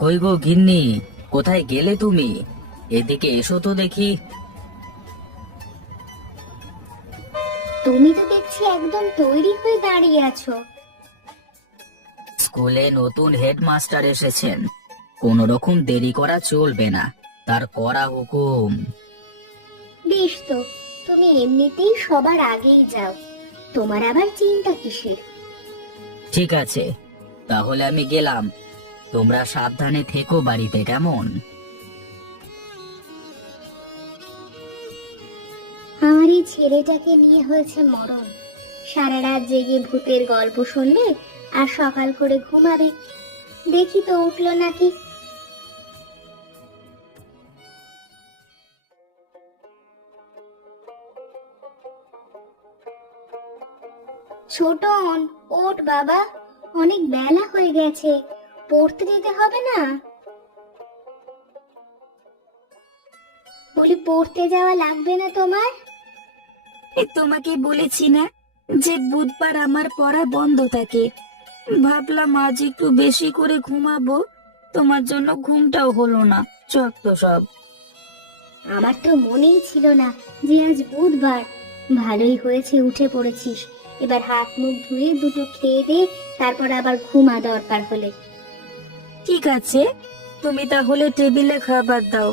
কই গো গিন্নি, কোথায় গেলে তুমি? এদিকে এসো তো দেখি। তুমি তো দেখছি একদম তৈরি হয়ে দাঁড়িয়ে আছো। স্কুলে নতুন হেডমাস্টার এসেছেন, কোনো রকম দেরি করা চলবে না, তার কড়া হুকুম। বেশ তো, তুমি এমনিতেই সবার আগেই যাও, তোমার আবার চিন্তা কিসের? ঠিক আছে, তাহলে আমি গেলাম। তোমরা সাবধানে থেকো বাড়িতে, কেমন? আমার এই ছেলেটাকে নিয়ে হয়েছে মরণ। সারা রাত জেগে ভূতের গল্প শুনবে আর সকাল করে ঘুমাবে। দেখি তো উঠলো নাকি। ছোটন, ওঠ বাবা, অনেক বেলা হয়ে গেছে, পড়তে যেতে হবে না? বলি পড়তে যাওয়া লাগবে না তোমার? তোমাকে বলেছি না যে বুধবার আমার পড়া বন্ধ থাকে। ভাবলাম আজ একটু বেশি করে ঘুমাবো, তোমার জন্য ঘুমটাও হলো না। চত্ব সব। আমার তো মনেই ছিল না যে আজ বুধবার। ভালোই হয়েছে উঠে পড়েছিস। এবার হাত মুখ ধুয়ে দুটো খেয়ে দে, তারপর আবার ঘুমা দরকার হলে। ঠিক আছে, তুমি তাহলে টেবিলে খাবার দাও,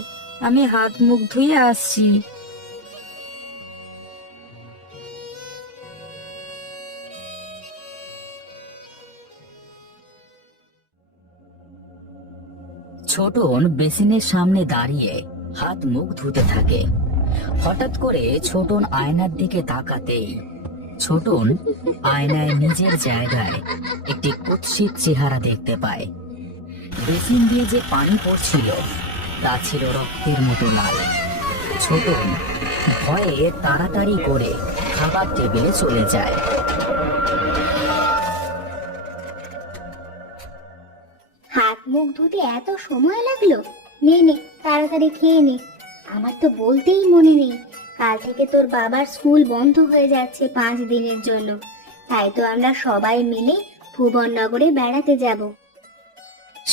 আমি হাত মুখ ধুয়ে আসছি। ছোটন বেসিনের সামনে দাঁড়িয়ে হাত মুখ ধুতে থাকে। হঠাৎ করে ছোটন আয়নার দিকে তাকাতেই ছোটন আয়নায় নিজের জায়গায় একটি কুৎসিত চেহারা দেখতে পায়। বেসিন দিয়ে যে পানি পড়ছিল তা ছিল রক্তের মতো লাল। ছোটন ভয়ে তাড়াতাড়ি করে খাবার টেবিলে চলে যায়। হাত মুখ ধুতে এত সময় লাগলো? নে নে, তাড়াতাড়ি খেয়ে নে। আমার তো বলতেই মনে নেই, কাল থেকে তোর বাবার স্কুল বন্ধ হয়ে যাচ্ছে 5 দিনের জন্য। তাই তো আমরা সবাই মিলে ভুবননগরে বেড়াতে যাব।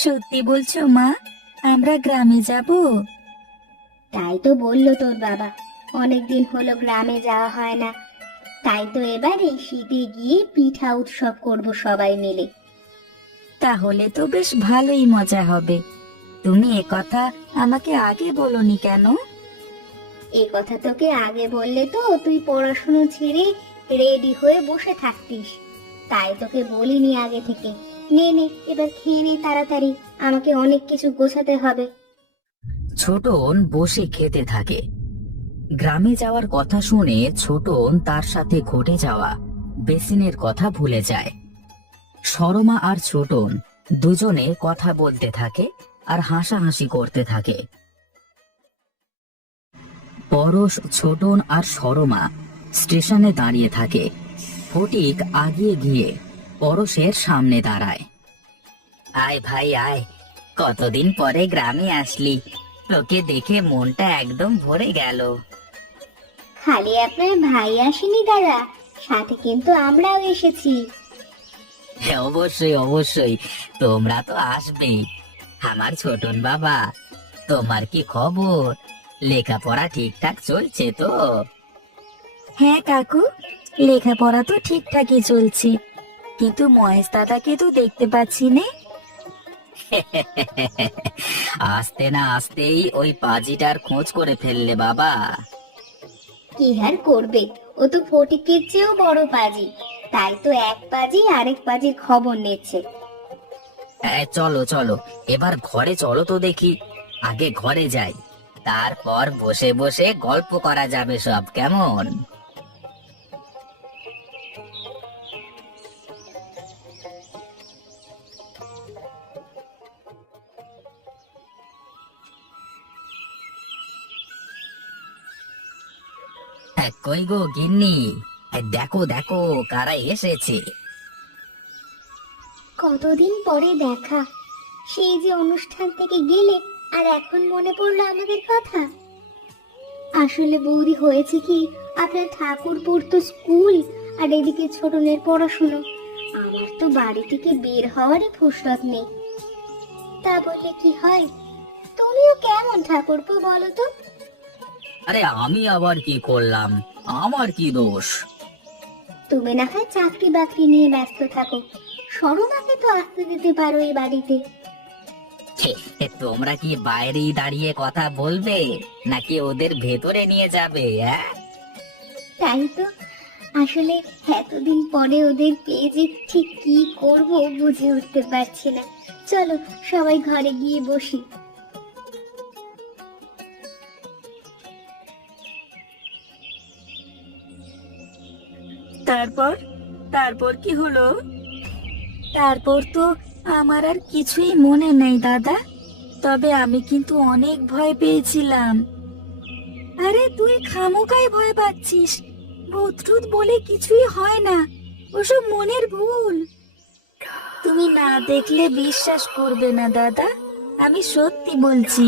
সত্যি বলছো মা? আমরা গ্রামে যাব? তাই তো বললো তোর বাবা, অনেকদিন হলো গ্রামে যাওয়া হয় না। তাই তো এবার এই শীতে গিয়ে পিঠা উৎসব করব সবাই মিলে। তাহলে তো বেশ ভালোই মজা হবে। তুমি একথা আমাকে আগে বলনি কেন? এ কথা তোকে আগে বললে তো তুই পড়াশুনো ছেড়ে রেডি হয়ে বসে থাকতিস। তাই তোকে বলিনি আগে থেকে। নে নে, এবার খেয়ে নে তাড়াতাড়ি, আমাকে অনেক কিছু গোছাতে হবে। ছোটন বসে খেতে থাকে। গ্রামে যাওয়ার কথা শুনে ছোটন তার সাথে ঘটে যাওয়া বেসিনের কথা ভুলে যায়। সরমা আর ছোটন দুজনে কথা বলতে থাকে আর হাসাহাসি করতে থাকে। পরশ, ছোটন আর সরমা স্টেশনে দাঁড়িয়ে থাকে। ফটিক আগিয়ে গিয়ে পরশের সামনে দাঁড়ায়। আয় ভাই আয়, কতদিন পরে গ্রামে আসলি, তোকে দেখে মনটা একদম ভরে গেল। খালি আপনার ভাই আসেনি দাদা, সাথে কিন্তু আমরাও এসেছি। হ্যাঁ, অবশ্যই অবশ্যই, তোমরা তো আসবেই। আমার ছোটন বাবা, তোমার কি খবর? লেখাপড়া ঠিকঠাক চলছে তো? হ্যাঁ কাকু, লেখাপড়া তো ঠিকঠাকই চলছে, কিন্তু মহেশ দাদাকে তো দেখতে পাচ্ছি নে। আসতে না আসতেই ওই পাজিটার খোঁজ করে ফেললে বাবা। কি আর করবে, ও তো ফটিকের চেয়েও বড় পাজি। তাই তো এক পাজি আরেক পাজির খবর নিচ্ছে। চলো চলো, এবার ঘরে চলো তো দেখি। আগে ঘরে যাই, তারপর বসে বসে গল্প করা যাবে সব, কেমন? কই গো গিন্নি, দেখো দেখো কারা এসেছে। কতদিন পরে দেখা, সেই যে অনুষ্ঠান থেকে গেলে আর এখন মনে পড়লো আমাদের কথা। আসলে বৌদি হয়েছে কি, আপনার ঠাকুর পড়তো স্কুল আর এদিকে ছোটনের পড়াশুনো। আমার তো বাড়ি থেকে বের হওয়ারই ফুরসত নেই। তা বললে কি হয়? তুমিও কেমন ঠাকুরপো বলো তো? আরে আমি আবার কি করলাম? আমার কি দোষ? তুমি না হয় চাকরি বাকরি নিয়ে ব্যস্ত থাকো, সরমাকে তো আসতে দিতে পারো এই বাড়িতে। তোমরা কি বাইরেই দাঁড়িয়ে কথা বলবে নাকি ওদের ভেতরে নিয়ে যাবে? তাই তো, আসলে এতদিন পরে ওদের পেয়ে যে ঠিক কি করব বুঝে উঠতে পারছি না। চলো সবাই ঘরে গিয়ে বসি। তারপর তারপর কি হলো? তারপর তো আমার আর কিছুই মনে নেই দাদা, তবে আমি কিন্তু অনেক ভয় পেয়েছিলাম। আরে তুই খামোকাই ভয় পাচ্ছিস, ভূত টুত বলে কিছুই হয় না, ওসব মনের ভুল। তুমি না দেখলে বিশ্বাস করবে না দাদা, আমি সত্যি বলছি।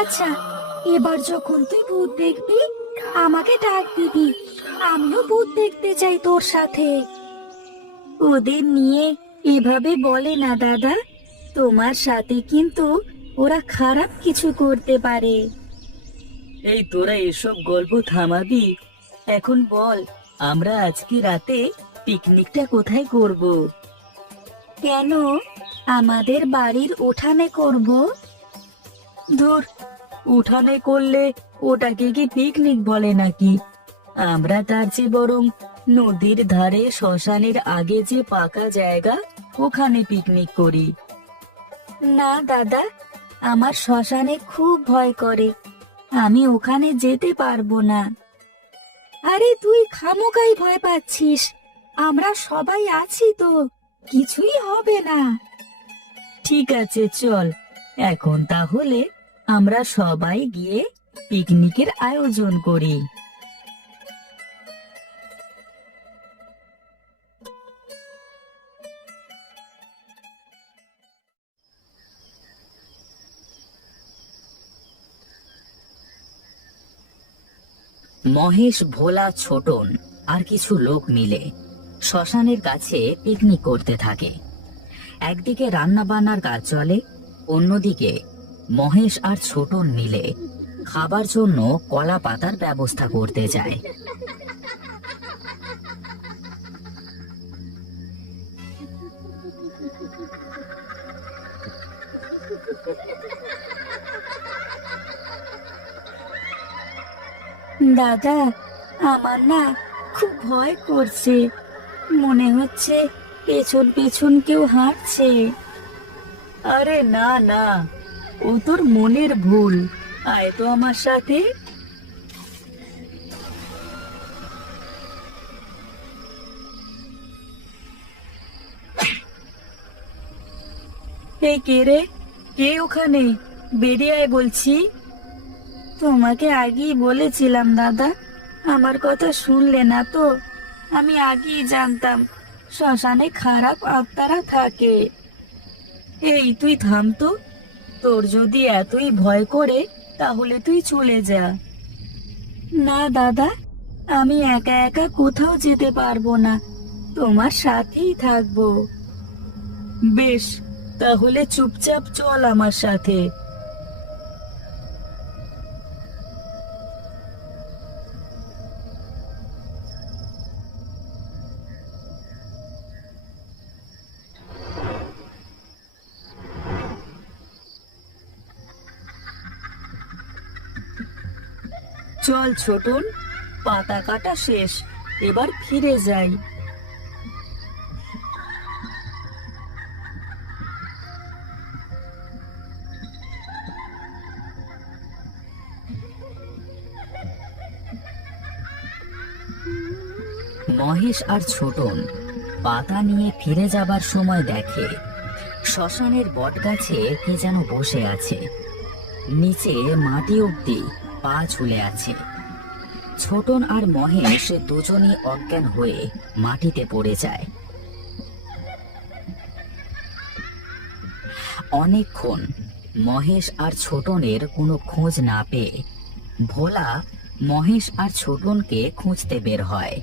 আচ্ছা, এবার যখন তুই ভূত দেখবি আমাকে ডাক দিবি, আমিও ভূত দেখতে চাই তোর সাথে। ওদের নিয়ে এভাবে বলে না দাদা, তোমার সাথে কিন্তু ওরা খারাপ কিছু করতে পারে। এই তোরা এসব গল্প থামাবি? এখন বল, আমরা আজকে রাতে পিকনিকটা কোথায় করব? কেন, আমাদের বাড়ির উঠানে করব? ধুর, উঠানে করলে ওটাকে কি পিকনিক বলে নাকি? আমরা তার চেয়ে বরং নদীর ধারে শ্মশানের আগে যে পাকা জায়গা, ওখানে পিকনিক করি। না দাদা, আমার শ্মশানে খুব ভয় করে, আমি ওখানে যেতে পারবো না। আরে তুই খামোকাই ভয় পাচ্ছিস, আমরা সবাই আছি তো, কিছুই হবে না। ঠিক আছে, চল এখন তাহলে আমরা সবাই গিয়ে পিকনিকের আয়োজন করি। মহেশ, ভোলা, ছোটন আর কিছু লোক মিলে শ্মশানের কাছে পিকনিক করতে থাকে। একদিকে রান্না বান্নার কাজ চলে, অন্যদিকে মহেশ আর ছোটন মিলে খাবার জন্য কলা পাতার ব্যবস্থা করতে যায়। দাদা, আমার না খুব ভয় করছে, মনে হচ্ছে পেছন পেছন কেউ হাঁটছে। আরে না না, ও তোর মনের ভুল, আয় তো আমার সাথে। এই কে রে? কে ওখানে? বেরিয়ে আয় বলছি। তোমাকে আগেই বলেছিলাম দাদা, আমার কথা শুনলে না তো। আমি আগেই জানতাম শ্মশানে খারাপ আত্মারা থাকে। এই তুই থাম তো, তোর যদি এতই ভয় করে তাহলে তুই চলে যা। না দাদা, আমি একা একা কোথাও যেতে পারবো না, তোমার সাথেই থাকবো। বেশ, তাহলে চুপচাপ চল আমার সাথে। চল ছোটন, পাতা কাটা শেষ, এবার ফিরে যাই। মহেশ আর ছোটন পাতা নিয়ে ফিরে যাবার সময় দেখে শ্মশানের বটগাছে কে যেন বসে আছে, নিচে মাটি অব্দি পা ঝুলে আছে। ছোটন আর মহেশ দুজনই অজ্ঞান হয়ে মাটিতে পড়ে যায়। অনেকক্ষণ মহেশ আর ছোটনের কোনো খোঁজ না পেয়ে ভোলা মহেশ আর ছোটনকে খুঁজতে বের হয়।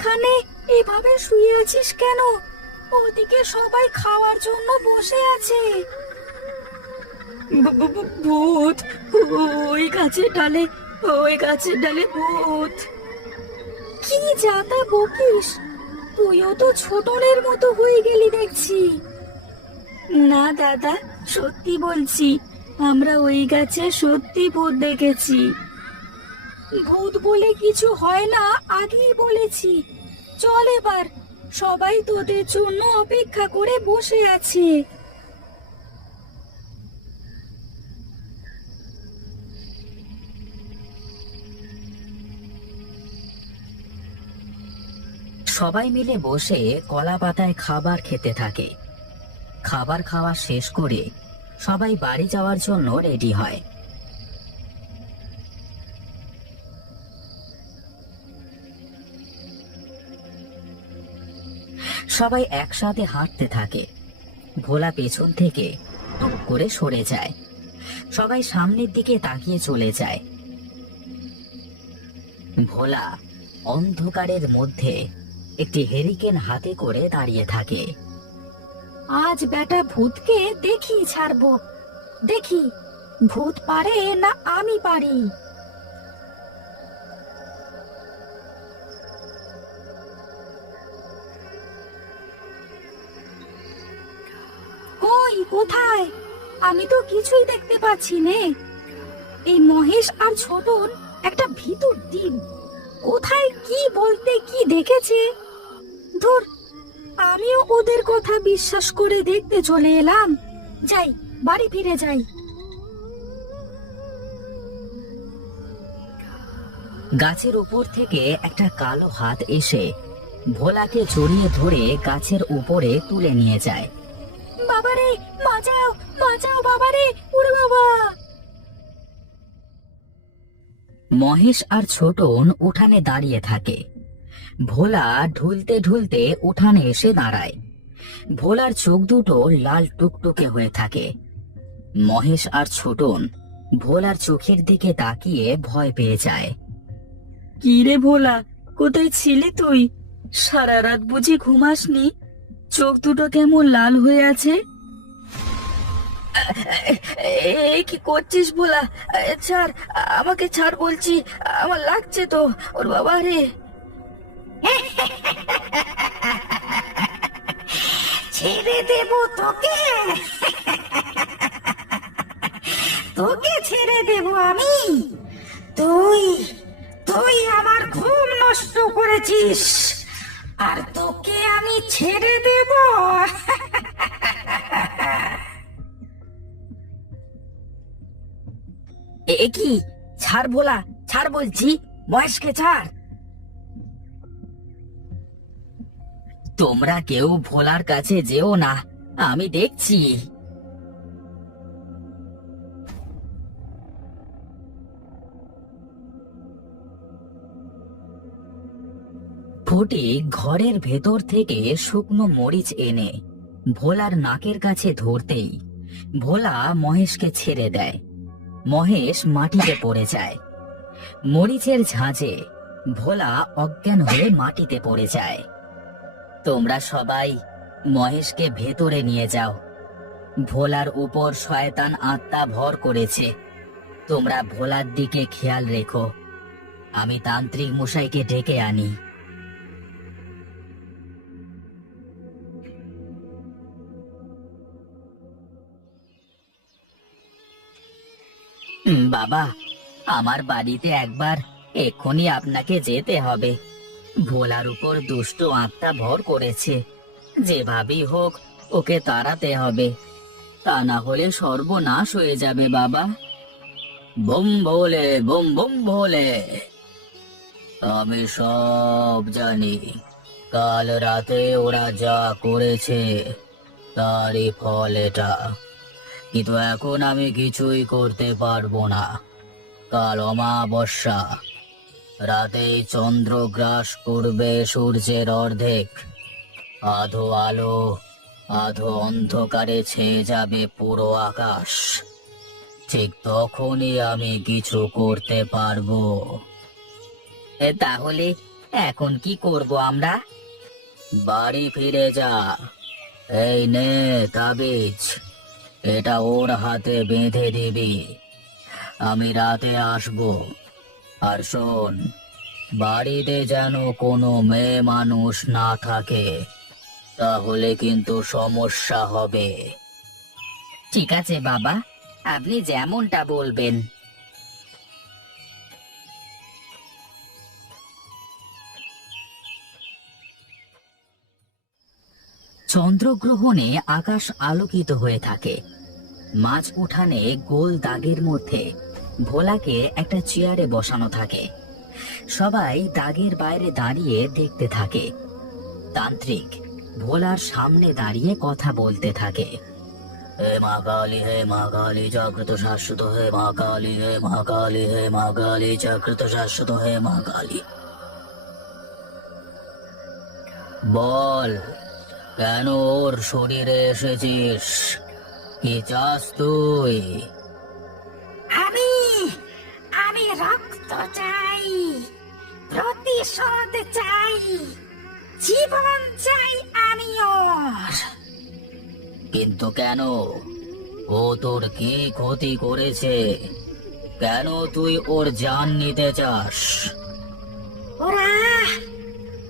এখানে এভাবে শুয়ে আছিস কেন? ওদিকে সবাই খাওয়ার জন্য বসে আছে। ভূত! ওই গাছের ডালে, ওই গাছের ডালে ভূত! কি যাতা বকিস? তুইও তো ছোটনের মতো হয়ে গেলি দেখছি। না দাদা, সত্যি বলছি, আমরা ওই গাছে সত্যি ভূত দেখেছি। ভূত বলে কিছু হয় না, আগেই বলেছি। চল এবার, সবাই তোদের জন্য অপেক্ষা করে বসে আছে। সবাই মিলে বসে কলা পাতায় খাবার খেতে থাকে। খাবার খাওয়া শেষ করে সবাই বাড়ি যাওয়ার জন্য রেডি হয়। সবাই একসাথে হাঁটতে থাকে। ভোলা পেছন থেকে টুক করে সরে যায়। সবাই সামনের দিকে তাকিয়ে চলে যায়। ভোলা অন্ধকারের মধ্যে একটি হেরিকেন হাতে করে দাঁড়িয়ে থাকে। আজ বেটা ভূতকে দেখি ছাড়বো, দেখি ভূত পারে না আমি পারি। কই, কোথায়? আমি তো কিছুই দেখতে পাচ্ছি নে। এই মহেশ আর ছোটন একটা ভিতর ডিম, কোথায় কি বলতে কি দেখেছে। ধুর, আমিও ওদের কথা বিশ্বাস করে দেখতে চলে এলাম। যাই, বাড়ি ফিরে যাই। গাছের উপর থেকে একটা কালো হাত এসে ভোলাকে জড়িয়ে ধরে গাছের উপরে তুলে নিয়ে যায়। বাবারে, বাঁচাও, বাঁচাও বাবারে, ওরে বাবা! মহেশ আর ছোটন উঠানে দাঁড়িয়ে থাকে। ভোলা ঢুলতে ঢুলতে উঠানে এসে দাঁড়ায়। ভোলার চোখ দুটো লাল টুকটুকে হয়ে থাকে। মহেশ আর ছোটন ভোলার চোখের দিকে তাকিয়ে ভয় পেয়ে যায়। কি রে ভোলা, কোথায় ছিলি তুই? সারা রাত বুঝি ঘুমাসনি? চোখ দুটো কেমন লাল হয়ে আছে। এই কি করছিস ভোলা? ছাড়, আমাকে ছাড় বলছি, আমার লাগছে তো। ওর বাবা রে! ছেড়ে দেব তোকে? তোকে ছেড়ে দেব আমি? তুই তুই আমার ঘুম নষ্ট করেছিস, আর তোকে আমি ছেড়ে দেব? এ কি? ছাড় ভোলা, ছাড় বলছি, মহেশকে ছাড়। তোমরা কেউ ভোলার কাছে যেও না, আমি দেখছি। ফটিক ঘরের ভেতর থেকে শুকনো মরিচ এনে ভোলার নাকের কাছে ধরতেই ভোলা মহেশকে ছেড়ে দেয়। মহেশ মাটিতে পড়ে যায়। মরিচের ঝাঁঝে ভোলা অজ্ঞান হয়ে মাটিতে পড়ে যায়। তোমরা সবাই মহেশকে ভেতরে নিয়ে যাও। ভোলার উপর শয়তান আত্মা ভর করেছে। তোমরা ভোলার দিকে খেয়াল রেখো। আমি তান্ত্রিক মশাইকে ডেকে আনি। বাবা, আমার বাড়িতে একবার এক্ষুনি আপনাকে যেতে হবে। ভোলার উপর দুষ্ট আত্মা ভর করেছে। যেভাবেই হোক ওকে তাড়াতে হবে, তা না হলে সর্বনাশ হয়ে যাবে বাবা। বুম ভোলে, বুম বুম ভোলে। আমি সব জানি। কাল রাতে ওরা যা করেছে তারই ফল এটা। কিন্তু এখন আমি কিছুই করতে পারবো না। কাল অমাবস্যা, রাতেই চন্দ্র গ্রাস করবে সূর্যের অর্ধেক। আধো আলো, আধো অন্ধকারে ছেয়ে যাবে পুরো আকাশ। ঠিক তখনই আমি কিছু করতে পারবো। তাহলে এখন কি করব আমরা? বাড়ি ফিরে যা। এই নে তাবিজ, এটা ওর হাতে বেঁধে দিবি। আমি রাতে আসব। আর শোন, বাড়িতে যেন কোনো মেয়ে মানুষ না থাকে, তাহলে কিন্তু সমস্যা হবে। ঠিক আছে বাবা, আপনি যেমনটা বলবেন। চন্দ্রগ্রহণে আকাশ আলোকিত হয়ে থাকে। মাঝ উঠানে গোল দাগের মধ্যে ভোলাকে একটা চেয়ারে বসানো থাকে। সবাই দাগের বাইরে দাঁড়িয়ে দেখতে থাকে। তান্ত্রিক ভোলার সামনে দাঁড়িয়ে কথা বলতে থাকে। হে মা কালী, হে মা কালী জাগ্রত শাশ্বত, হে মা কালী, হে মা কালী, হে মা কালী জাগ্রত শাশ্বত, হে মা কালী। বল, কেন ওর শরীরে এসেছিস? কি চাস তুই? আমি আমি রক্ত চাই, প্রতিশোধ চাই, জীবন চাই আমি ওর। কিন্তু কেন? ও তোর কি ক্ষতি করেছে? কেন তুই ওর জান নিতে চাস? ওরা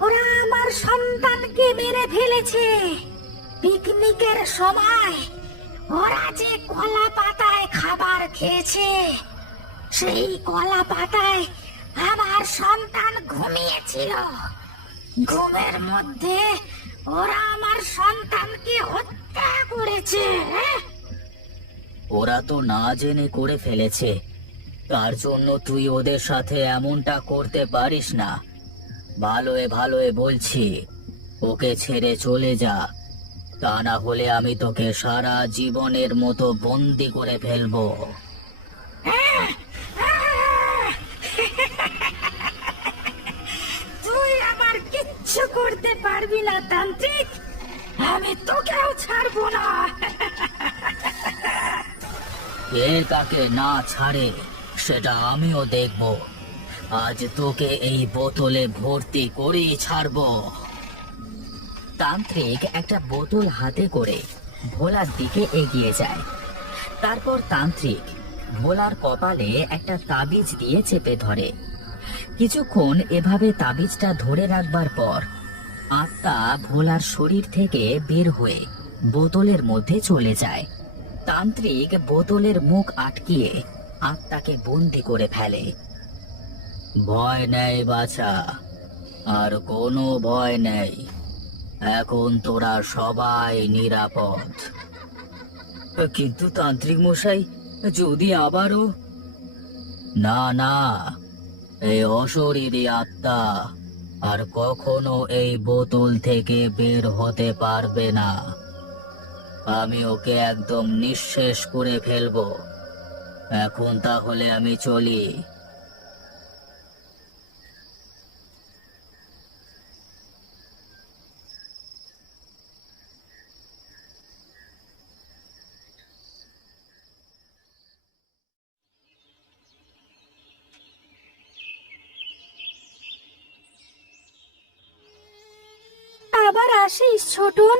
ওরা আমার সন্তানকে মেরে ফেলেছে। পিকনিকের সময় ওরা যে কলা পাতায় খাবার খেয়েছে, সেই কলা পাতায় আমার সন্তান ঘুমিয়েছিল। ঘুমের মধ্যে ওরা আমার সন্তানকে হত্যা করেছে। ওরা তো না জেনে করে ফেলেছে, তার জন্য তুই ওদের সাথে এমনটা করতে পারিস না। ভালোয় ভালোয় বলছি, ওকে ছেড়ে চলে যা, তা না হলে আমি তোকে সারা জীবনের মতো বন্দি করে ফেলবো। তুই আমার কিচ্ছু করতে পারবি না তান্ত্রিক, আমি তোকেও ছাড়বো না। কে কাকে না ছাড়ে সেটা আমিও দেখব। আজ তোকে এই বোতলে ভর্তি করেই ছাড়বো। তান্ত্রিক একটা বোতল হাতে করে ভোলার দিকে এগিয়ে যায়। তারপর তান্ত্রিক ভোলার কপালে একটা তাবিজ দিয়ে চেপে ধরে। কিছুক্ষণ এভাবে তাবিজটা ধরে রাখবার পর আত্মা ভোলার শরীর থেকে বের হয়ে বোতলের মধ্যে চলে যায়। তান্ত্রিক বোতলের মুখ আটকিয়ে আত্মাকে বন্দি করে ফেলে। ভয় নেই বাছা, আর কোনো ভয় নেই। এখন তোরা সবাই নিরাপদ। কিন্তু তান্ত্রিক মশাই, যদি আবারও... না না, এই অশরীরী আত্মা আর কখনো এই বোতল থেকে বের হতে পারবে না। আমি ওকে একদম নিঃশেষ করে ফেলবো। এখন তাহলে আমি চলি। আবার আসিস ছোটন,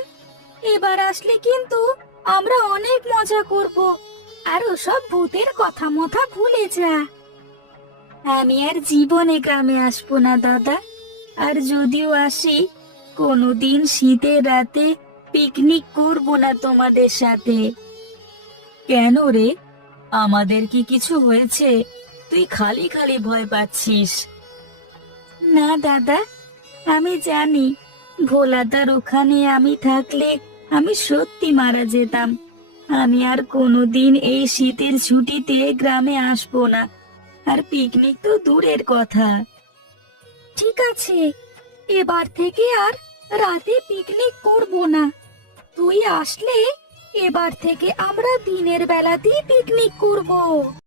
এবার আসলে কিন্তু আমরা অনেক মজা করব। আর ওসব ভূতের কথা মথা ভুলে যা। আমি আর জীবনে গ্রামে আসবো না দাদা। আর যদিও আসি, কোনোদিন শীতের রাতে পিকনিক করব না তোমাদের সাথে। কেন রে, আমাদের কি কিছু হয়েছে? তুই খালি খালি ভয় পাচ্ছিস। না দাদা, আমি জানি ভোলাদার ওখানে আমি থাকলে আমি সত্যি মারা যেতাম। আমি আর কোনোদিন এই শীতের ছুটিতে গ্রামে আসবো না। আর পিকনিক তো দূরের কথা। ঠিক আছে, এবার থেকে আর রাতে পিকনিক করব না। তুই আসলে এবার থেকে আমরা দিনের বেলাতেই পিকনিক করব।